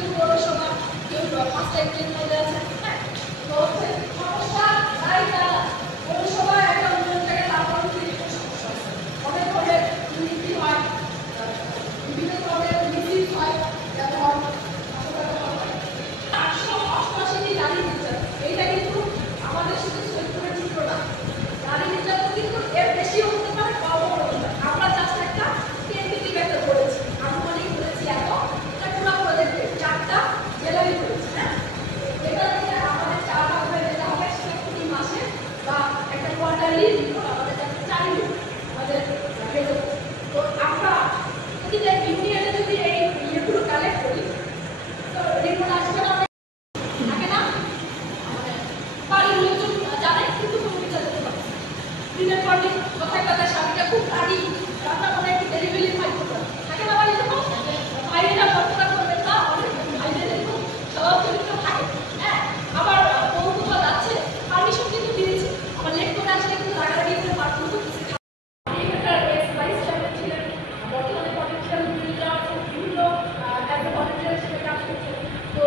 কেউ পৌরসভা, কেউ 5টা ইউনিয়নের মধ্যে আছে। হ্যাঁ, তো হচ্ছে সমস্যা নাই তা না। পৌরসভা একটা উন্নয়ন জায়গায় তারপরে সমস্যা আছে, অনেক ধরনের দুর্নীতি হয়, বিভিন্ন ধরনের মিছিল হয়, যেমন 888টি নারী নির্যাতন। এইটা কিন্তু আমাদের শুধু সৈয়দপুরের চিত্র না, নারী নির্যাতন কিন্তু এর বেশিও হতে পারে, কমও হতে পারে। আমরা জাস্ট একটা টেন্টেটিভ একটা করেছি, আনুমানিক করেছি, এত এটা পুরো দেখবে 4টা জেলায় করেছি। হ্যাঁ, এটা থেকে আমাদের 4 ভাগ হয়ে যেতে হবে, সেটা প্রতি মাসে বা একটা কোয়ার্টারলি রিপোর্ট আমাদের কাছে চাইবে আমাদের ভেতর। তো আমরা প্রতিটা ইউনিয়নে যদি এই ইয়েগুলো কালেক্ট করি, তো রিপোর্ট আসবে না, থাকে না, বাড়ির লোকজন জানে কিন্তু কোনো বিচার করতে পারে। দিনের পর দিন কথায় কথায় স্বামীটা খুব রাগি, রান্না করে একটু ডেলিভারি ফাইট করতে থাকে না, বাড়ির লোক ভাইয়েরা কল্পনা করবেন না, অনেক ভাইদের এরকম স্বভাব চরিত্র থাকে। হ্যাঁ, আবার বউ কোথাও যাচ্ছে, পারমিশন কিন্তু দিয়েছে, আবার লেট করে আসলে কিন্তু রাগারাগি করে পারমিশন করতেছে। এখানকার এক্স ভাইস চেয়ারম্যান ছিলেন, বর্তমানে পলিটিক্যাল বিভিন্ন একটা ভলেন্টিয়ার হিসেবে কাজ করছে। তো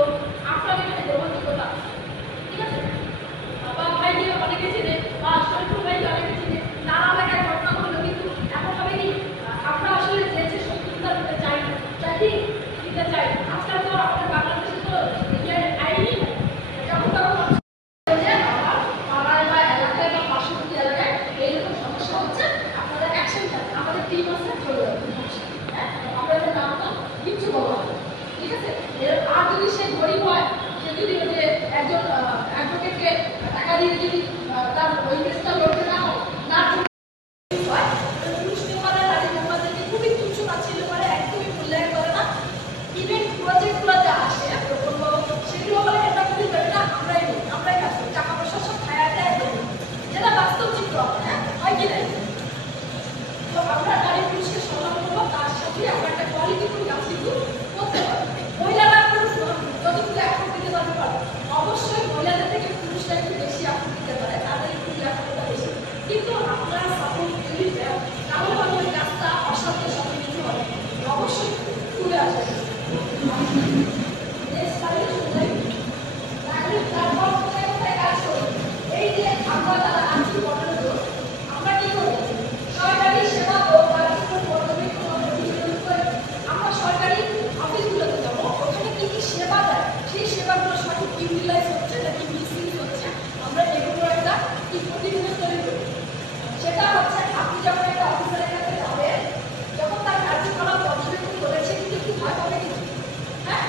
আপনার এখানে গ্রহণযোগ্যতা, ঠিক আছে, বা ভাইকে অনেকে চেনে, বা শরীফুল ভাইকে অনেকে চেনে, নানা এলাকায় ঘটনা ঘটলো, কিন্তু এখন হবে কি আমরা আসলে দেশে সত্যতা দিতে চাই না, চাই দিতে চাই। আজকাল তো আমাদের বাংলাদেশে তো আইনি যখন তখন পাড়ায় বা এলাকায় বা পার্শ্ববর্তী এলাকায় এইরকম সমস্যা হচ্ছে, আপনারা অ্যাকশন নেন, আমাদের টিম আছে, চলে যাবে। হ্যাঁ, আমরা এদের নামটা কিচ্ছু বলা হবে, ঠিক আছে। আর যদি সে গরিব হয়, সে যদি ওই যে একজন অ্যাডভোকেটকে টাকা দিয়ে যদি তার ওই কেসটা লড়তে না হয়, না হয়, পুরুষ মেম্বাররা তাদের মেম্বারদেরকে খুবই তুচ্ছ তাচ্ছিল্য করে, একদমই মূল্যায়ন করে না। ইভেন প্রজেক্টগুলো যা আসে প্রকল্প, সেগুলো বলে এটা করে দেবে না, আমরাই কাজ করি, টাকা পয়সা সব খায়া দেয়, যেটা বাস্তব চিত্র। হ্যাঁ, হয় কি নাই? তো আমরা নারী পুরুষকে সম্মান করবো, তার সাথে আমরা একটা কোয়ালিটিফুল কাজ কিন্তু করতে পারবো। মহিলারা যতটুকু এফোর্ট দিতে পারতে পারে, অবশ্যই মহিলাদের থেকে পুরুষরা একটু বেশি এফোর্ট দিতে পারে, তাদের একটু এফোর্টটা বেশি, কিন্তু আপনারা সাপোর্ট যদি দেন তাহলে হয়তো ওই কাজটা অসাধ্য সাথে কিছু হবে, অবশ্যই তুলে আসবে। তারপর কোথায় কোথায় কাজ করি, এই যে আমরা তারা আছি বড়, আমরা কি করবো, সরকারি সেবা হোক বা আমরা সরকারি অফিসগুলোতে যাবো, ওখানে কি কি সেবা দেয়, সেই সেবাগুলো সঠিক ইউটিলাইজ হচ্ছে নাকি মিসইউজ হচ্ছে, আমরা এগুলো একটা কি প্রতিবেদন তৈরি করি। সেটা হচ্ছে আপনি যখন একটা অফিসারের কাছে যাবেন, যখন তার কার্যকলাপ পর্যবেক্ষণ করেছে, কিন্তু একটু ভয় পাবে কিন্তু। হ্যাঁ,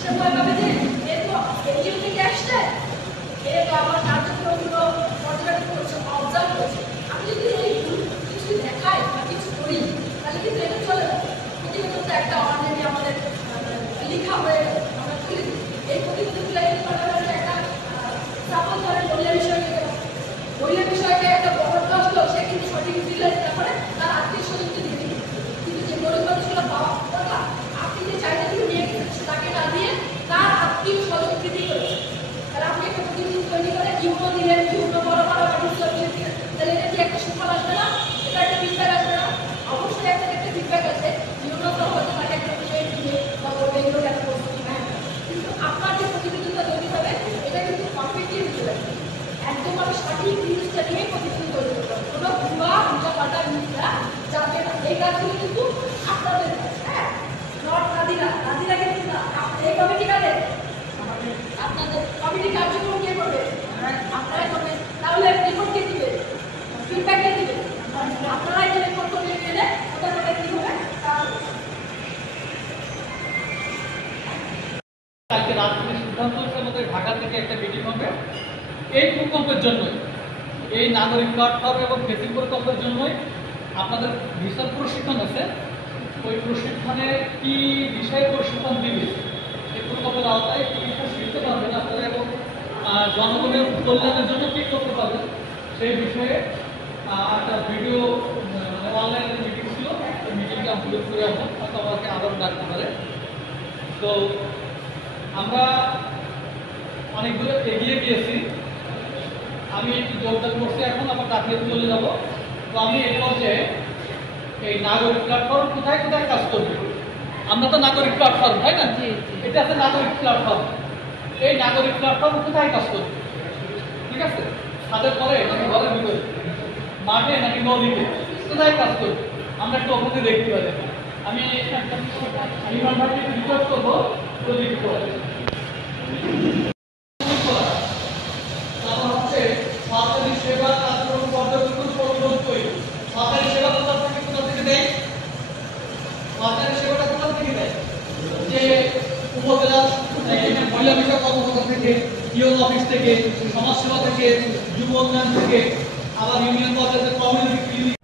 সে ভয় পাবে যে এ তো এনজিও থেকে আসছে, এ তো আমার কার্যক্রমগুলো পর্যবেক্ষণ করেছে, অবজার্ভ করেছে। আমি যদি এই কিছু দেখাই বা কিছু করি, তাহলে কিন্তু এটা চলে যাবে। প্রতিবেদনটা একটা অলরেডি আমাদের লেখা হয়ে গেল, আমরা তুলে দিই। এই প্রতিবেদনগুলো একটা সাপোজ ধরেন মহিলা বিষয়কে একটা বড় আসলো, সে কিন্তু সঠিক ইউটিলাইজ না করে তার আত্মীয় স্বজনকে দিয়ে দিবে, কিন্তু যে গরিব মানুষগুলো পাওয়া কথা, আপনি যে চাইনাগুলো নিয়ে গেছেন তাকে না দিয়ে তার আত্মীয় স্বজনকে দিয়ে করেছে, তাহলে আপনি একটা প্রতিবেদন তৈরি করে ইউনো দিলেন, ইউনো বড় বড় দিলেন, তাহলে এটা কি একটা সুফল আসবে না? এটা একটা ফিডব্যাক আসবে না? অবশ্যই একটা ফিডব্যাক আছে, ইউনো তো হয়তো তাকে একটা বিষয় দিবে বা বলবে এগুলো কেন করছে, কিন্তু আপনার যে প্রতিবেদনটা তৈরি হবে এটা কিন্তু কমপ্লিটলি দিতে একদম আমি সঠিক নিউজটা নিয়ে প্রতিবেদন তৈরি করতে হবে, কোনো ভুয়া পাল্টা নিউজটা যাবে না। এই কাজগুলো কিন্তু আপনাদের কাছে, হ্যাঁ, নট নাদিরা কিন্তু না, এই কমিটি কাদের, আপনাদের কমিটি কার্যক্রম কে করবে, আপনারাই করবেন। তাহলে রিপোর্ট কে দিবে, ফিডব্যাক কে দিবে, আপনারাই যে রিপোর্ট করে গেলে ওটা করে কি হবে। কালকে রাত্রে সিদ্ধান্ত হচ্ছে আমাদের ঢাকা থেকে একটা মিটিং হবে এই প্রকল্পের জন্যই, এই নাগরিক প্ল্যাটফর্ম এবং ফেসিং প্রকল্পের জন্যই। আপনাদের ভিসার প্রশিক্ষণ আছে, ওই প্রশিক্ষণে কি বিষয়ে প্রশিক্ষণ দিবে, এই প্রকল্পের আওতায় কি বিষয় শিখতে পারবেন আপনারা এবং জনগণের কল্যাণের জন্য কী করতে পারবেন সেই বিষয়ে একটা ভিডিও অনলাইনে মিটিং ছিল, ওই মিটিংটা আপলোড করে আসবো, হয়তো আমাকে আবারও ডাকতে পারে। তো আমরা অনেক দূরে এগিয়ে গিয়েছি, আমি একটু যোগদান করছি, এখন আমার কাটিয়ে চলে যাব। তো আমি এই পর্যায়ে এই নাগরিক প্ল্যাটফর্ম কোথায় কোথায় কাজ করবে আমরা তো নাগরিক প্ল্যাটফর্ম, তাই না? জি, জি। এটা আছে নাগরিক প্ল্যাটফর্ম। এই নাগরিক প্ল্যাটফর্ম কোথায় কাজ করবে? ঠিক আছে, ছাদের পরে নাকি ঘরের ভিতরে, মাঠে নাকি নদীতে, কোথায় কাজ করবে? আমরা একটু ওখানে দেখতে পারি। আমি ইমরান ভাইকে রিকোয়েস্ট করবো প্রদীপ করে। তারপর হচ্ছে সরকারি সেবা কার্যক্রম পর্যবেক্ষণ পরিবর্তন তৈরি। সরকারি সেবা কোথা থেকে দেয়? সরকারি সেবাটা কোথা থেকে দেয়? যে উপজেলা মহিলা বিষয়ক কর্মকর্তা থেকে, ইউএন অফিস থেকে, সমাজসেবা থেকে, যুব উন্নয়ন থেকে, আবার ইউনিয়ন পর্যায়ে কমিউনিটি ক্লিনিক